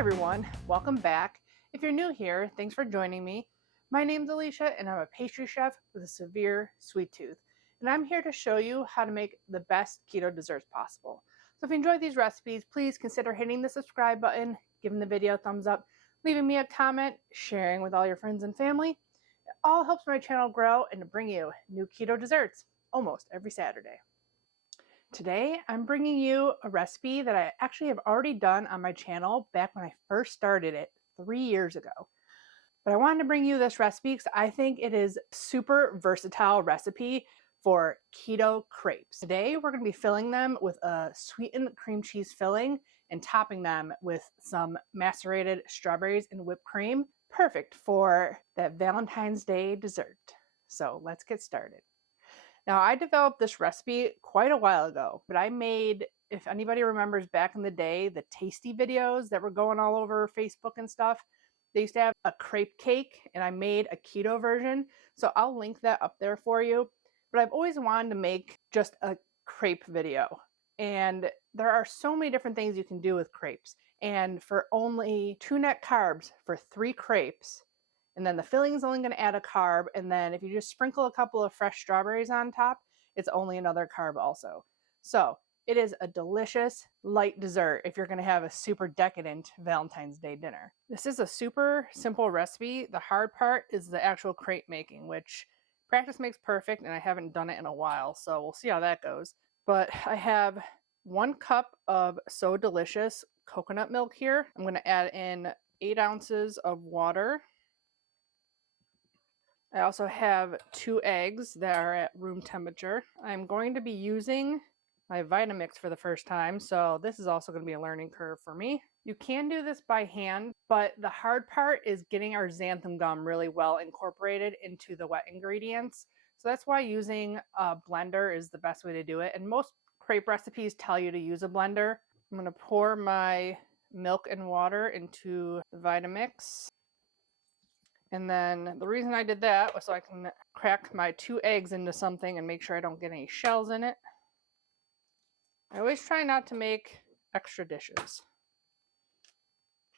everyone, welcome back. If you're new here, thanks for joining me. My name's Alycia and I'm a pastry chef with a severe sweet tooth. And I'm here to show you how to make the best keto desserts possible. So if you enjoyed these recipes, please consider hitting the subscribe button, giving the video a thumbs up, leaving me a comment, sharing with all your friends and family. It all helps my channel grow and to bring you new keto desserts almost every Saturday. Today, I'm bringing you a recipe that I actually have already done on my channel back when I first started it 3 years ago. But I wanted to bring you this recipe because I think it is a super versatile recipe for keto crepes. Today, we're going to be filling them with a sweetened cream cheese filling and topping them with some macerated strawberries and whipped cream. Perfect for that Valentine's Day dessert. So let's get started. Now, I developed this recipe quite a while ago, but I made, if anybody remembers back in the day, the tasty videos that were going all over Facebook and stuff, they used to have a crepe cake, and I made a keto version, so I'll link that up there for you. But I've always wanted to make just a crepe video, and there are so many different things you can do with crepes, and for only 2 net carbs for 3 crepes, and then the filling is only going to add a carb. And then if you just sprinkle a couple of fresh strawberries on top, it's only another carb also. So it is a delicious light dessert if you're going to have a super decadent Valentine's Day dinner. This is a super simple recipe. The hard part is the actual crepe making, which practice makes perfect, and I haven't done it in a while, so we'll see how that goes. But I have 1 cup of So Delicious coconut milk here. I'm going to add in 8 ounces of water. I also have 2 eggs that are at room temperature. I'm going to be using my Vitamix for the first time, so this is also going to be a learning curve for me. You can do this by hand, but the hard part is getting our xanthan gum really well incorporated into the wet ingredients. So that's why using a blender is the best way to do it. And most crepe recipes tell you to use a blender. I'm going to pour my milk and water into the Vitamix. And then the reason I did that was so I can crack my 2 eggs into something and make sure I don't get any shells in it. I always try not to make extra dishes.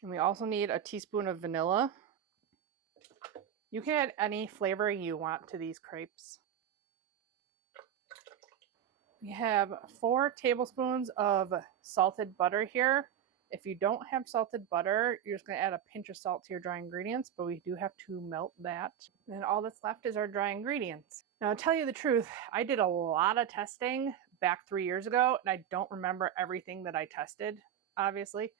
And we also need a teaspoon of vanilla. You can add any flavor you want to these crepes. We have 4 tablespoons of salted butter here. If you don't have salted butter, you're just going to add a pinch of salt to your dry ingredients, but we do have to melt that. And then all that's left is our dry ingredients. Now, to tell you the truth, I did a lot of testing back 3 years ago, and I don't remember everything that I tested, obviously.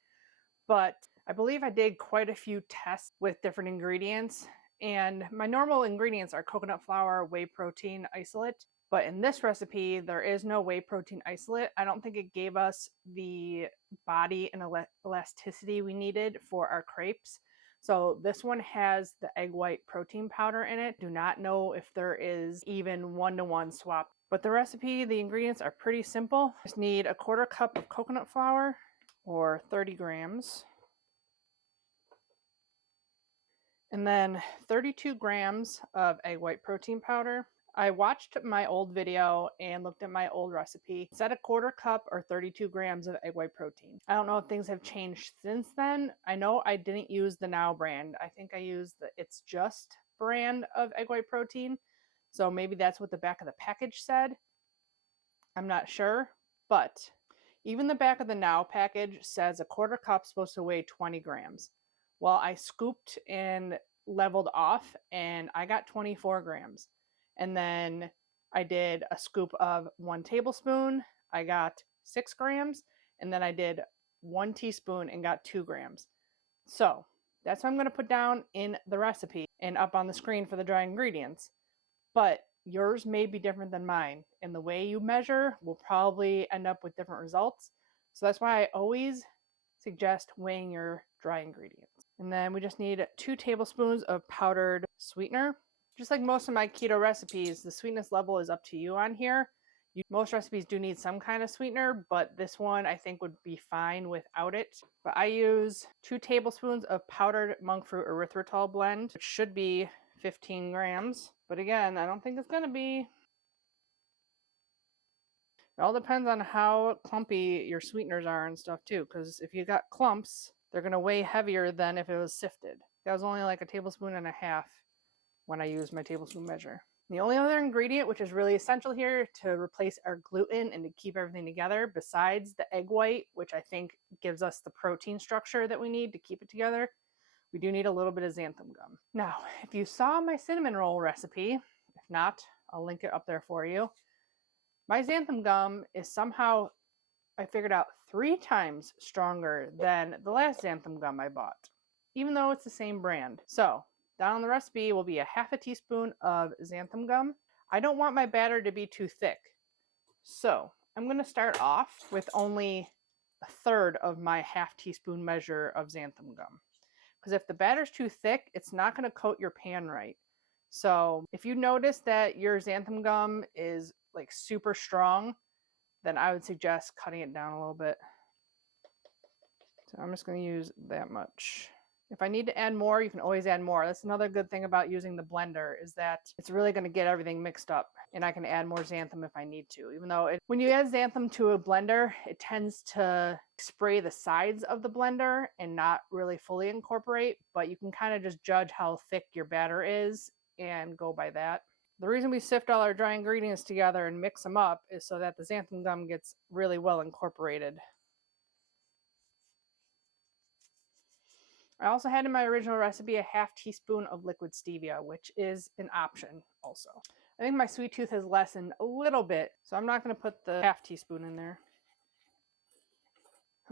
But I believe I did quite a few tests with different ingredients. And my normal ingredients are coconut flour, whey protein, isolate. But in this recipe, there is no whey protein isolate. I don't think it gave us the body and elasticity we needed for our crepes. So this one has the egg white protein powder in it. Do not know if there is even 1-to-1 swap. But the recipe, the ingredients are pretty simple. Just need a 1/4 cup of coconut flour, or 30 grams. And then 32 grams of egg white protein powder. I watched my old video and looked at my old recipe. It said a 1/4 cup or 32 grams of egg white protein. I don't know if things have changed since then. I know I didn't use the Now brand. I think I used the It's Just brand of egg white protein. So maybe that's what the back of the package said. I'm not sure. But even the back of the Now package says a 1/4 cup supposed to weigh 20 grams. Well, I scooped and leveled off and I got 24 grams. And then I did a scoop of 1 tablespoon. I got 6 grams. And then I did 1 teaspoon and got 2 grams. So that's what I'm going to put down in the recipe and up on the screen for the dry ingredients. But yours may be different than mine. And the way you measure will probably end up with different results. So that's why I always suggest weighing your dry ingredients. And then we just need 2 tablespoons of powdered sweetener. Just like most of my keto recipes, the sweetness level is up to you on here. Most recipes do need some kind of sweetener, but this one I think would be fine without it. But I use 2 tablespoons of powdered monk fruit erythritol blend, which should be 15 grams. But again, I don't think it's going to be. It all depends on how clumpy your sweeteners are and stuff too, because if you got clumps, they're going to weigh heavier than if it was sifted. That was only like a tablespoon and a half when I used my tablespoon measure. The only other ingredient, which is really essential here to replace our gluten and to keep everything together, besides the egg white, which I think gives us the protein structure that we need to keep it together, we do need a little bit of xanthan gum. Now, if you saw my cinnamon roll recipe, if not, I'll link it up there for you. My xanthan gum is somehow, I figured out, 3 times stronger than the last xanthan gum I bought, even though it's the same brand. So, down on the recipe will be a half a teaspoon of xanthan gum. I don't want my batter to be too thick, so I'm going to start off with only a third of my half teaspoon measure of xanthan gum. Because if the batter's too thick, it's not going to coat your pan right. So if you notice that your xanthan gum is like super strong, then I would suggest cutting it down a little bit. So I'm just going to use that much. If I need to add more, you can always add more. That's another good thing about using the blender, is that it's really going to get everything mixed up, and I can add more xanthan if I need to. Even though when you add xanthan to a blender, it tends to spray the sides of the blender and not really fully incorporate, but you can kind of just judge how thick your batter is and go by that. The reason we sift all our dry ingredients together and mix them up is so that the xanthan gum gets really well incorporated. I also had in my original recipe a half teaspoon of liquid stevia, which is an option also. I think my sweet tooth has lessened a little bit, so I'm not going to put the half teaspoon in there.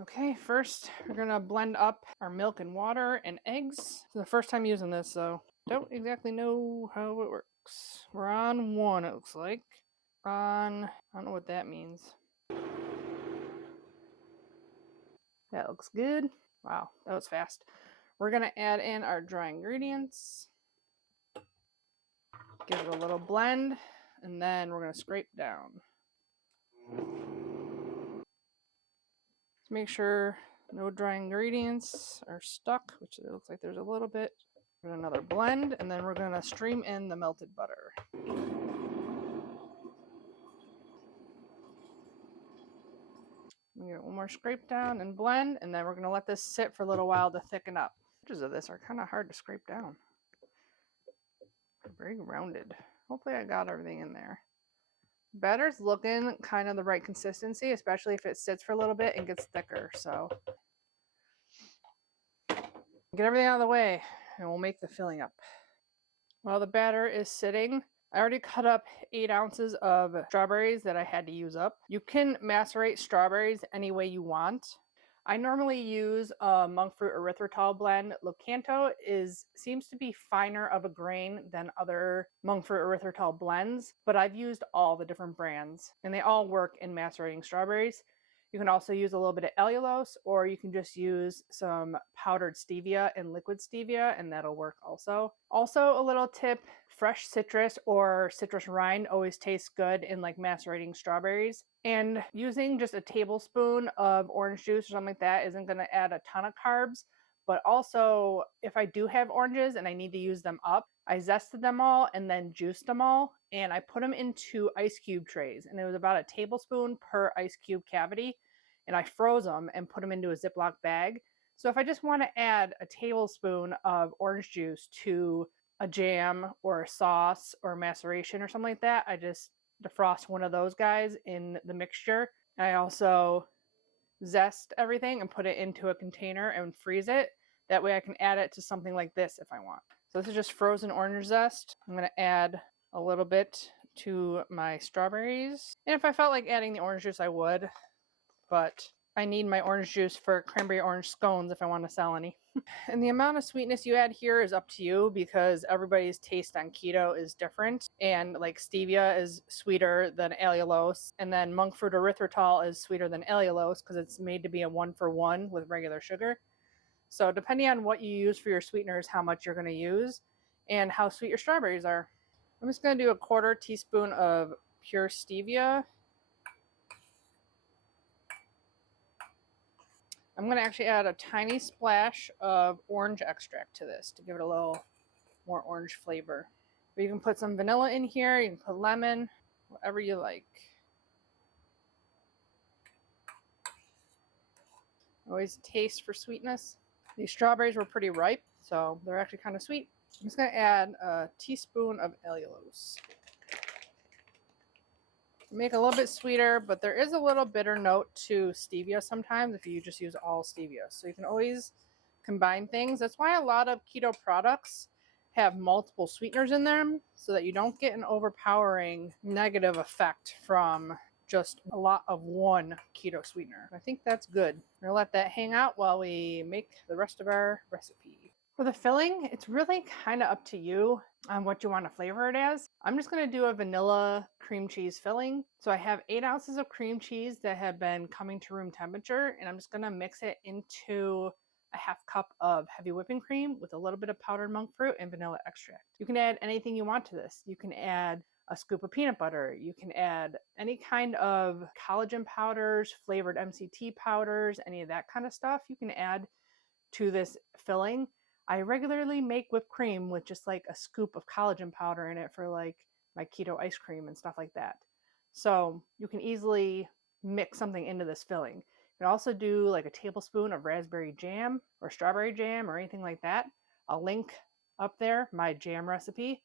Okay, first we're going to blend up our milk and water and eggs. It's the first time using this, so don't exactly know how it works. We're on 1, it looks like. I don't know what that means. That looks good. Wow, that was fast. We're going to add in our dry ingredients, give it a little blend, and then we're going to scrape down. Just make sure no dry ingredients are stuck, which it looks like there's a little bit. Give it another blend, and then we're going to stream in the melted butter. We get one more scrape down and blend, and then we're going to let this sit for a little while to thicken up. Edges of this are kind of hard to scrape down. They're very rounded. Hopefully I got everything in there. Batter's looking kind of the right consistency, especially if it sits for a little bit and gets thicker. So get everything out of the way and we'll make the filling up. While the batter is sitting, I already cut up 8 ounces of strawberries that I had to use up. You can macerate strawberries any way you want. I normally use a monk fruit erythritol blend. Locanto seems to be finer of a grain than other monk fruit erythritol blends, but I've used all the different brands and they all work in macerating strawberries. You can also use a little bit of allulose, or you can just use some powdered stevia and liquid stevia, and that'll work also. Also, a little tip, fresh citrus or citrus rind always tastes good in like macerating strawberries. And using just a tablespoon of orange juice or something like that isn't going to add a ton of carbs. But also, if I do have oranges and I need to use them up, I zested them all and then juiced them all, and I put them into ice cube trays, and it was about a tablespoon per ice cube cavity, and I froze them and put them into a Ziploc bag. So if I just want to add a tablespoon of orange juice to a jam or a sauce or maceration or something like that, I just defrost one of those guys in the mixture. And I also zest everything and put it into a container and freeze it. That way I can add it to something like this if I want. So this is just frozen orange zest. I'm going to add a little bit to my strawberries. And if I felt like adding the orange juice, I would. But I need my orange juice for cranberry orange scones if I want to sell any. And the amount of sweetness you add here is up to you, because everybody's taste on keto is different. And like stevia is sweeter than allulose, and then monk fruit erythritol is sweeter than allulose because it's made to be a 1-for-1 with regular sugar. So depending on what you use for your sweeteners, how much you're going to use and how sweet your strawberries are. I'm just going to do a 1/4 teaspoon of pure stevia. I'm going to actually add a tiny splash of orange extract to this to give it a little more orange flavor. But you can put some vanilla in here, you can put lemon, whatever you like. Always taste for sweetness. These strawberries were pretty ripe, so they're actually kind of sweet. I'm just going to add a teaspoon of allulose. Make it a little bit sweeter, but there is a little bitter note to stevia sometimes if you just use all stevia. So you can always combine things. That's why a lot of keto products have multiple sweeteners in them so that you don't get an overpowering negative effect from just a lot of one keto sweetener. I think that's good. I'm gonna let that hang out while we make the rest of our recipe. For the filling, it's really kind of up to you on what you want to flavor it as. I'm just going to do a vanilla cream cheese filling. So I have 8 ounces of cream cheese that have been coming to room temperature, and I'm just going to mix it into a half cup of heavy whipping cream with a little bit of powdered monk fruit and vanilla extract. You can add anything you want to this. You can add a scoop of peanut butter. You can add any kind of collagen powders, flavored MCT powders, any of that kind of stuff you can add to this filling. I regularly make whipped cream with just like a scoop of collagen powder in it for like my keto ice cream and stuff like that. So you can easily mix something into this filling. You can also do like a tablespoon of raspberry jam or strawberry jam or anything like that. I'll link up there my jam recipe.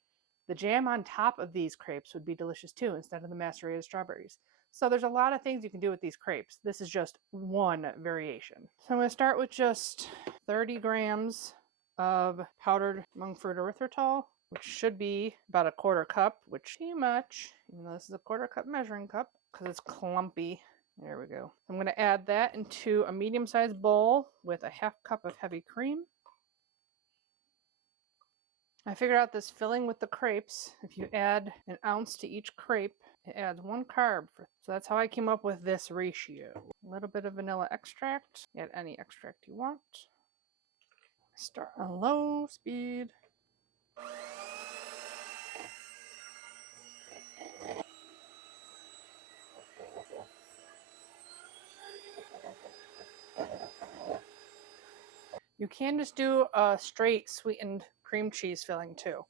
The jam on top of these crepes would be delicious too, instead of the macerated strawberries. So there's a lot of things you can do with these crepes. This is just one variation. So I'm going to start with just 30 grams of powdered monk fruit erythritol, which should be about a quarter cup, which too much, even though this is a quarter cup measuring cup, because it's clumpy. There we go. I'm going to add that into a medium-sized bowl with a half cup of heavy cream. I figured out this filling with the crepes, if you add an ounce to each crepe, it adds 1 carb. So that's how I came up with this ratio. A little bit of vanilla extract. Add any extract you want. Start on low speed. You can just do a straight sweetened cream cheese filling too.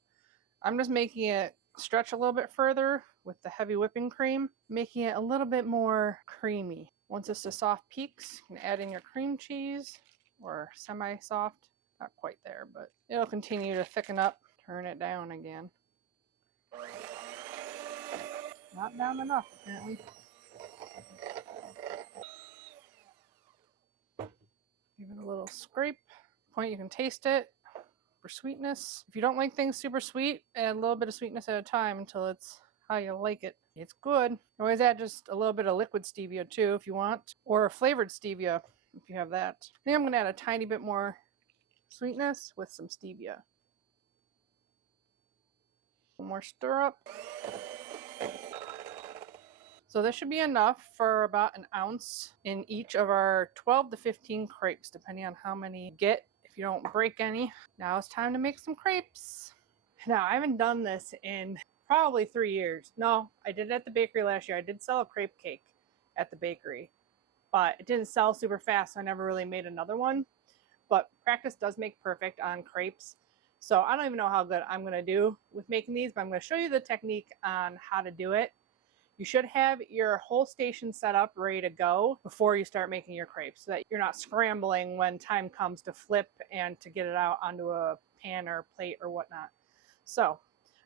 I'm just making it stretch a little bit further with the heavy whipping cream, making it a little bit more creamy. Once it's to soft peaks, you can add in your cream cheese, or semi-soft. Not quite there, but it'll continue to thicken up. Turn it down again. Not down enough, apparently. Give it a little scrape. Point, you can taste it for sweetness. If you don't like things super sweet, add a little bit of sweetness at a time until it's how you like it. It's good. You always add just a little bit of liquid stevia too if you want, or a flavored stevia if you have that. I think I'm going to add a tiny bit more sweetness with some stevia. One more stir up. So this should be enough for about an ounce in each of our 12 to 15 crepes, depending on how many you get, if you don't break any. Now it's time to make some crepes. Now, I haven't done this in probably 3 years. No, I did it at the bakery last year. I did sell a crepe cake at the bakery, but it didn't sell super fast, so I never really made another one. But practice does make perfect on crepes. So I don't even know how good I'm going to do with making these, but I'm going to show you the technique on how to do it. You should have your whole station set up, ready to go before you start making your crepes, so that you're not scrambling when time comes to flip and to get it out onto a pan or plate or whatnot. So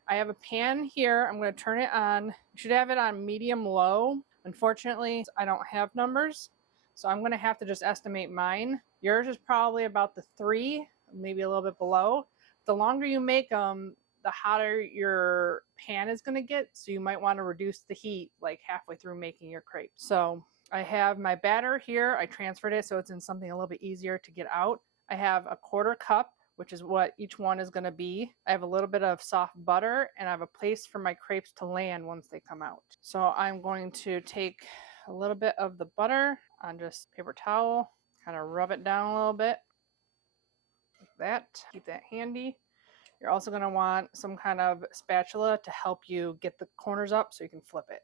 I have a pan here. I'm going to turn it on. You should have it on medium low. Unfortunately, I don't have numbers, so I'm going to have to just estimate mine. Yours is probably about the 3, maybe a little bit below. The longer you make them, the hotter your pan is going to get, so you might want to reduce the heat like halfway through making your crepe. So I have my batter here. I transferred it so it's in something a little bit easier to get out. I have a quarter cup, which is what each one is going to be. I have a little bit of soft butter, and I have a place for my crepes to land once they come out. So I'm going to take a little bit of the butter on just paper towel, kind of rub it down a little bit like that. Keep that handy. You're also going to want some kind of spatula to help you get the corners up so you can flip it.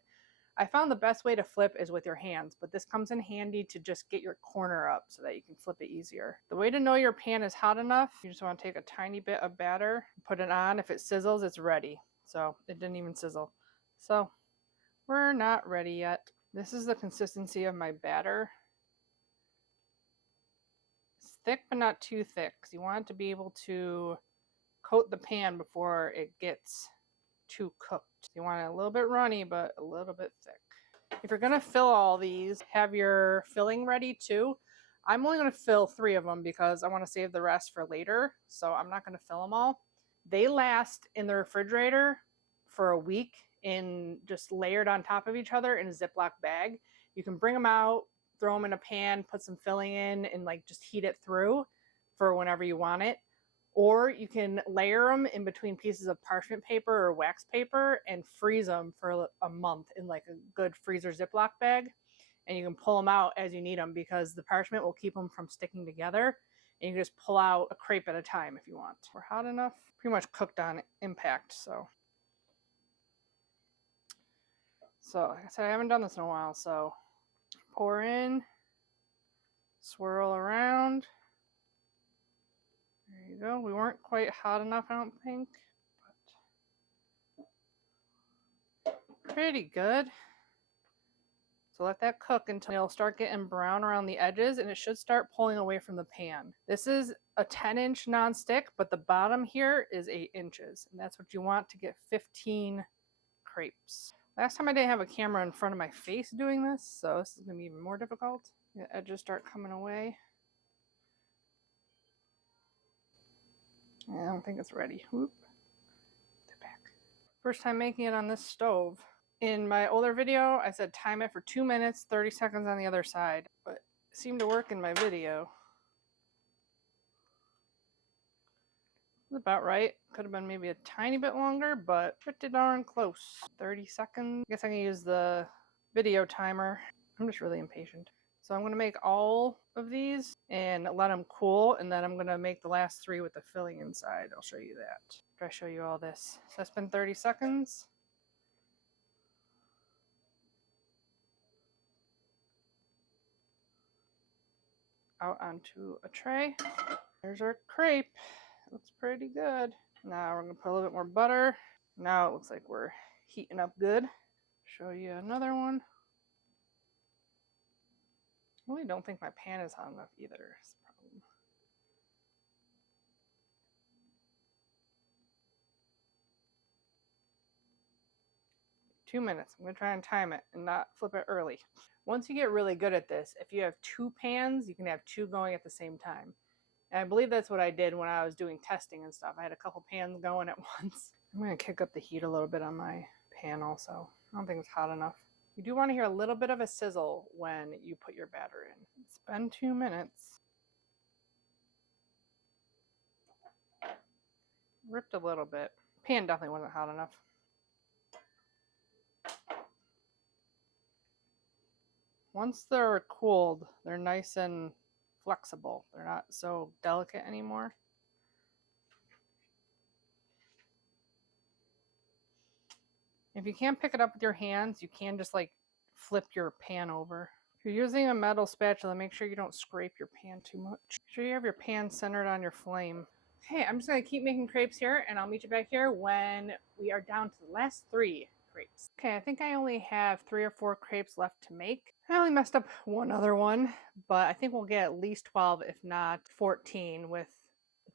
I found the best way to flip is with your hands, but this comes in handy to just get your corner up so that you can flip it easier. The way to know your pan is hot enough, you just want to take a tiny bit of batter, put it on. If it sizzles, it's ready. So it didn't even sizzle. So we're not ready yet. This is the consistency of my batter. It's thick but not too thick, because you want it to be able to coat the pan before it gets too cooked. You want it a little bit runny but a little bit thick. If you're going to fill all these, have your filling ready too. I'm only going to fill 3 of them because I want to save the rest for later, so I'm not going to fill them all. They last in the refrigerator for a week, in just layered on top of each other in a Ziploc bag. You can bring them out, throw them in a pan, put some filling in, and like just heat it through for whenever you want it. Or you can layer them in between pieces of parchment paper or wax paper and freeze them for a month in like a good freezer Ziploc bag. And you can pull them out as you need them, because the parchment will keep them from sticking together. And you can just pull out a crepe at a time if you want. We're hot enough. Pretty much cooked on impact, so. Like I said, I haven't done this in a while, so pour in, swirl around. There you go. We weren't quite hot enough, I don't think, but pretty good. So let that cook until it'll start getting brown around the edges, and it should start pulling away from the pan. This is a 10-inch nonstick, but the bottom here is 8 inches, and that's what you want to get 15 crepes. Last time I didn't have a camera in front of my face doing this, so this is going to be even more difficult. The edges start coming away. I don't think it's ready. Whoop. Put it back. First time making it on this stove. In my older video, I said time it for 2 minutes, 30 seconds on the other side, but it seemed to work in my video. It's about right. Could have been maybe a tiny bit longer, but pretty darn close. 30 seconds. I guess I can use the video timer. I'm just really impatient. So I'm going to make all of these and let them cool, and then I'm going to make the last 3 with the filling inside. I'll show you that after I show you all this. So that's been 30 seconds. Out onto a tray. There's our crepe. Looks pretty good. Now we're going to put a little bit more butter. Now it looks like we're heating up good. Show you another one. I really don't think my pan is hot enough either. That's the problem. Two minutes. I'm going to try and time it and not flip it early. Once you get really good at this, if you have 2 pans, you can have 2 going at the same time. And I believe that's what I did when I was doing testing and stuff. I had a couple pans going at once. I'm going to kick up the heat a little bit on my pan also. I don't think it's hot enough. You do want to hear a little bit of a sizzle when you put your batter in. It's been 2 minutes. Ripped a little bit. Pan definitely wasn't hot enough. Once they're cooled, they're nice and flexible. They're not so delicate anymore. If you can't pick it up with your hands, you can just like flip your pan over. If you're using a metal spatula, make sure you don't scrape your pan too much. Make sure you have your pan centered on your flame. Okay, I'm just going to keep making crepes here, and I'll meet you back here when we are down to the last 3 crepes. Okay, I think I only have 3 or 4 crepes left to make. I only messed up one other one, but I think we'll get at least 12, if not 14, with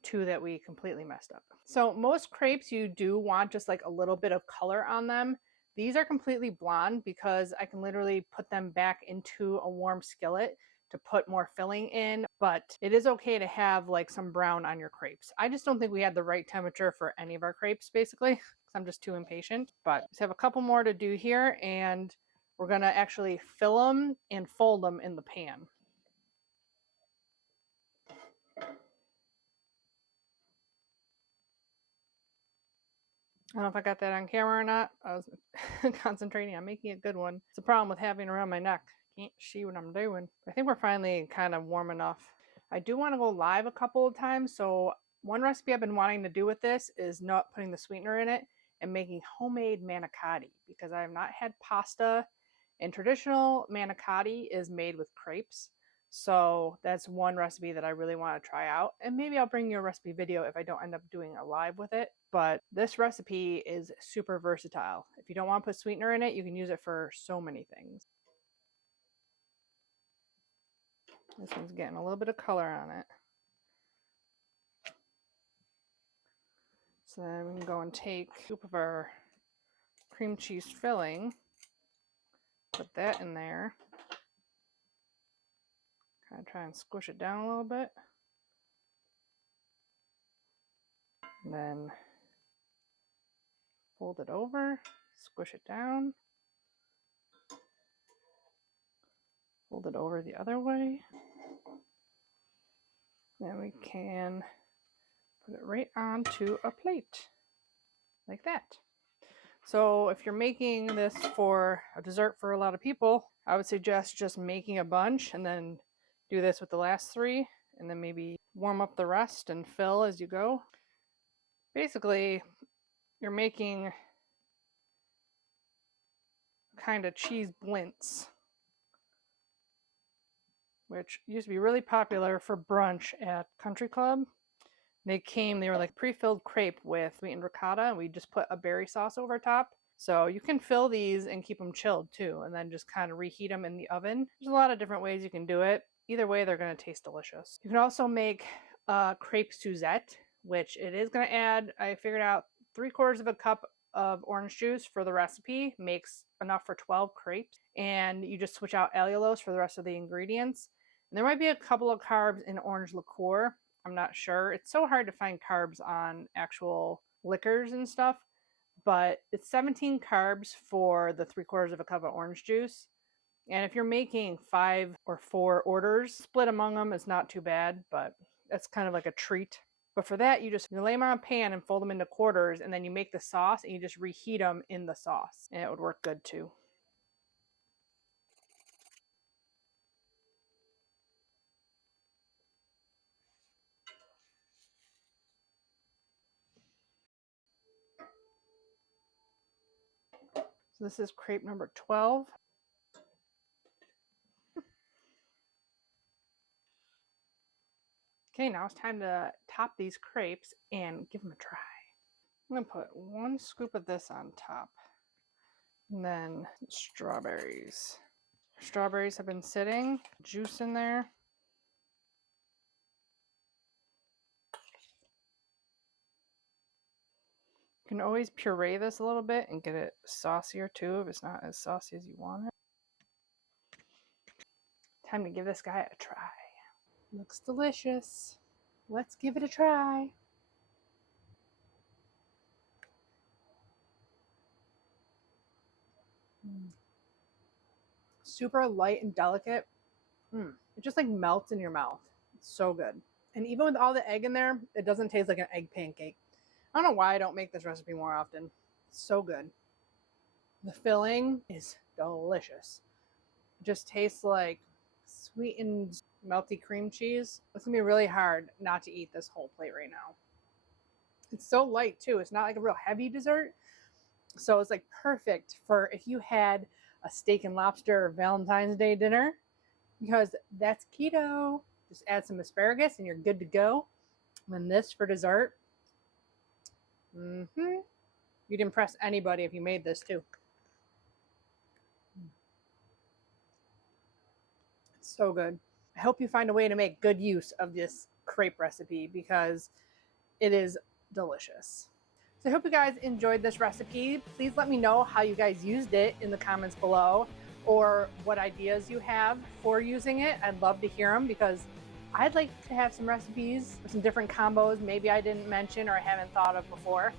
2 that we completely messed up. So most crepes, you do want just like a little bit of color on them. These are completely blonde because I can literally put them back into a warm skillet to put more filling in, but it is okay to have like some brown on your crepes. I just don't think we had the right temperature for any of our crepes, basically, because I'm just too impatient. But just have a couple more to do here, and we're gonna actually fill them and fold them in the pan. I don't know if I got that on camera or not. I was concentrating on making a good one. It's a problem with having it around my neck. Can't see what I'm doing. I think we're finally kind of warm enough. I do want to go live a couple of times. So one recipe I've been wanting to do with this is not putting the sweetener in it and making homemade manicotti, because I have not had pasta, and traditional manicotti is made with crepes. So that's one recipe that I really want to try out, and maybe I'll bring you a recipe video if I don't end up doing a live with it. But this recipe is super versatile. If you don't want to put sweetener in it, you can use it for so many things. This one's getting a little bit of color on it. So then we can go and take a scoop of our cream cheese filling, put that in there, kind of try and squish it down a little bit, and then fold it over, squish it down, fold it over the other way. Then we can put it right onto a plate, like that. So if you're making this for a dessert for a lot of people, I would suggest just making a bunch and then do this with the last 3, and then maybe warm up the rest and fill as you go. Basically, you're making kind of cheese blints, which used to be really popular for brunch at Country Club. They were like pre-filled crepe with sweetened ricotta, and we just put a berry sauce over top. So you can fill these and keep them chilled too, and then just kind of reheat them in the oven. There's a lot of different ways you can do it. Either way, they're going to taste delicious. You can also make crepe Suzette, which it is going to add, I figured out, 3/4 of a cup of orange juice for the recipe makes enough for 12 crepes, and you just switch out allulose for the rest of the ingredients. And there might be a couple of carbs in orange liqueur. I'm not sure. It's so hard to find carbs on actual liquors and stuff, but it's 17 carbs for the 3/4 of a cup of orange juice. And if you're making 5 or 4 orders, split among them is not too bad, but that's kind of like a treat. But for that, you lay them on a pan and fold them into quarters, and then you make the sauce and you just reheat them in the sauce, and it would work good too. So this is crepe number 12. Okay, now it's time to top these crepes and give them a try. I'm going to put 1 scoop of this on top. And then strawberries. Strawberries have been sitting, juice in there. You can always puree this a little bit and get it saucier too if it's not as saucy as you want it. Time to give this guy a try. Looks delicious. Let's give it a try. Super light and delicate. It just like melts in your mouth. It's so good. And even with all the egg in there, it doesn't taste like an egg pancake. I don't know why I don't make this recipe more often. It's so good. The filling is delicious. It just tastes like sweetened melty cream cheese. It's gonna be really hard not to eat this whole plate right now. It's so light too. It's not like a real heavy dessert. So it's like perfect for if you had a steak and lobster Valentine's Day dinner, because that's keto. Just add some asparagus and you're good to go. And then this for dessert. You'd impress anybody if you made this too. It's so good. I hope you find a way to make good use of this crepe recipe because it is delicious. So I hope you guys enjoyed this recipe. Please let me know how you guys used it in the comments below, or what ideas you have for using it. I'd love to hear them because I'd like to have some recipes or some different combos maybe I didn't mention or I haven't thought of before.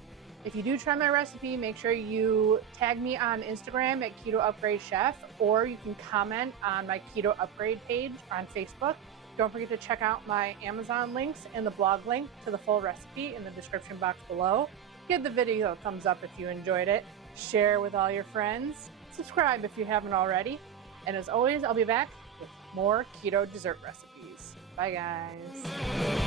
If you do try my recipe, make sure you tag me on Instagram at Keto Upgrade Chef, or you can comment on my Keto Upgrade page on Facebook. Don't forget to check out my Amazon links and the blog link to the full recipe in the description box below. Give the video a thumbs up if you enjoyed it. Share with all your friends. Subscribe if you haven't already. And as always, I'll be back with more keto dessert recipes. Bye, guys.